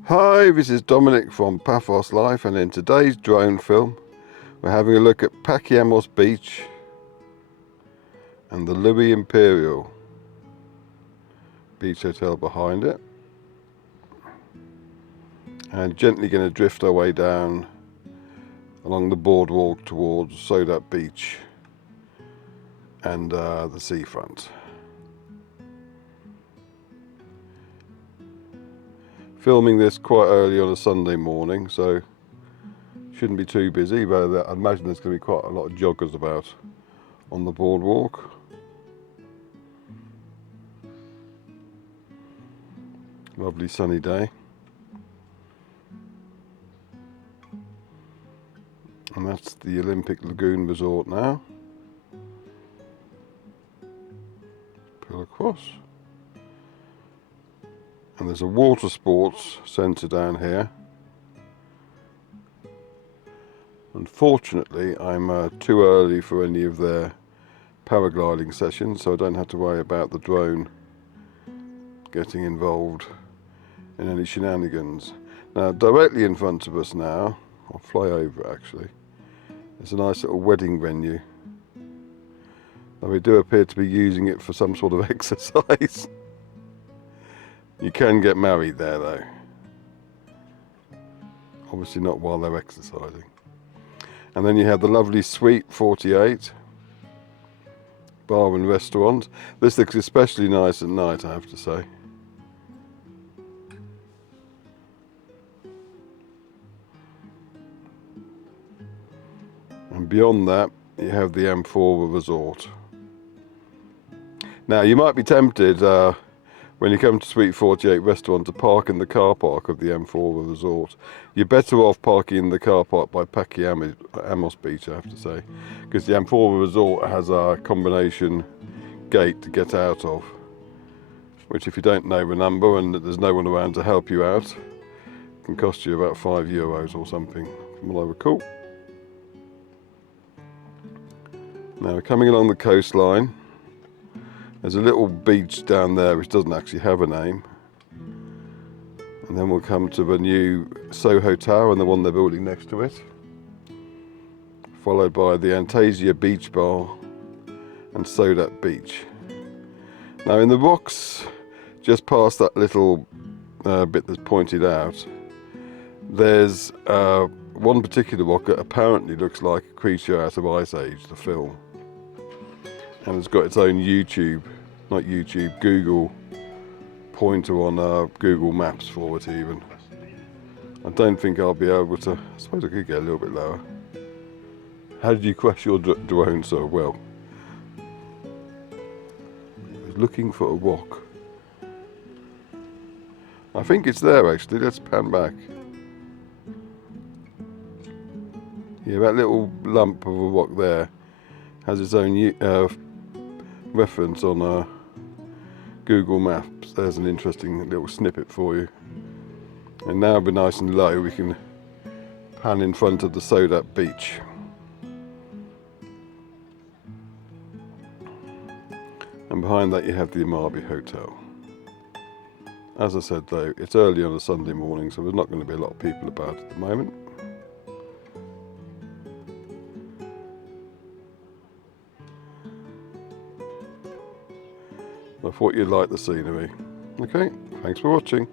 Hi, this is Dominic from Paphos Life, and in today's drone film we're having a look at Pachyammos Beach and the Louis Imperial Beach Hotel behind it, and gently going to drift our way down along the boardwalk towards SODAP Beach and the seafront. Filming this quite early on a Sunday morning, so shouldn't be too busy, but I imagine there's going to be quite a lot of joggers about on the boardwalk. Lovely sunny day. And that's the Olympic Lagoon Resort now. Pull across. And there's a water sports centre down here. Unfortunately, I'm too early for any of their paragliding sessions, so I don't have to worry about the drone getting involved in any shenanigans. Now, directly in front of us now, I'll fly over actually, there's a nice little wedding venue. Now, we do appear to be using it for some sort of exercise. You can get married there though. Obviously not while they're exercising. And then you have the lovely Suite 48 bar and restaurant. This looks especially nice at night, I have to say. And beyond that, you have the Amphora resort. Now, you might be tempted when you come to Suite 48 restaurant to park in the car park of the Amphora resort. You're better off parking in the car park by Pachyammos Beach, I have to say, because the Amphora resort has a combination gate to get out of, which, if you don't know the number and there's no one around to help you out, can cost you about €5 or something, from what I recall. Now, coming along the coastline, there's a little beach down there which doesn't actually have a name. And then we'll come to the new Soho Tower and the one they're building next to it, followed by the Antasia Beach Bar and SODAP Beach. Now, in the rocks just past that little bit that's pointed out, there's one particular rock that apparently looks like a creature out of Ice Age, the film. And it's got its own Google pointer on Google Maps for it even. I don't think I'll be able to, I suppose I could get a little bit lower. How did you crash your drone so well? I was looking for a rock. I think it's there actually, let's pan back. Yeah, that little lump of a rock there has its own reference on Google Maps. There's an interesting little snippet for you. And now, be nice and low, we can pan in front of the SODAP Beach. And behind that you have the Mavic Hotel. As I said though, it's early on a Sunday morning, so there's not going to be a lot of people about at the moment. I thought you'd like the scenery. Okay, thanks for watching.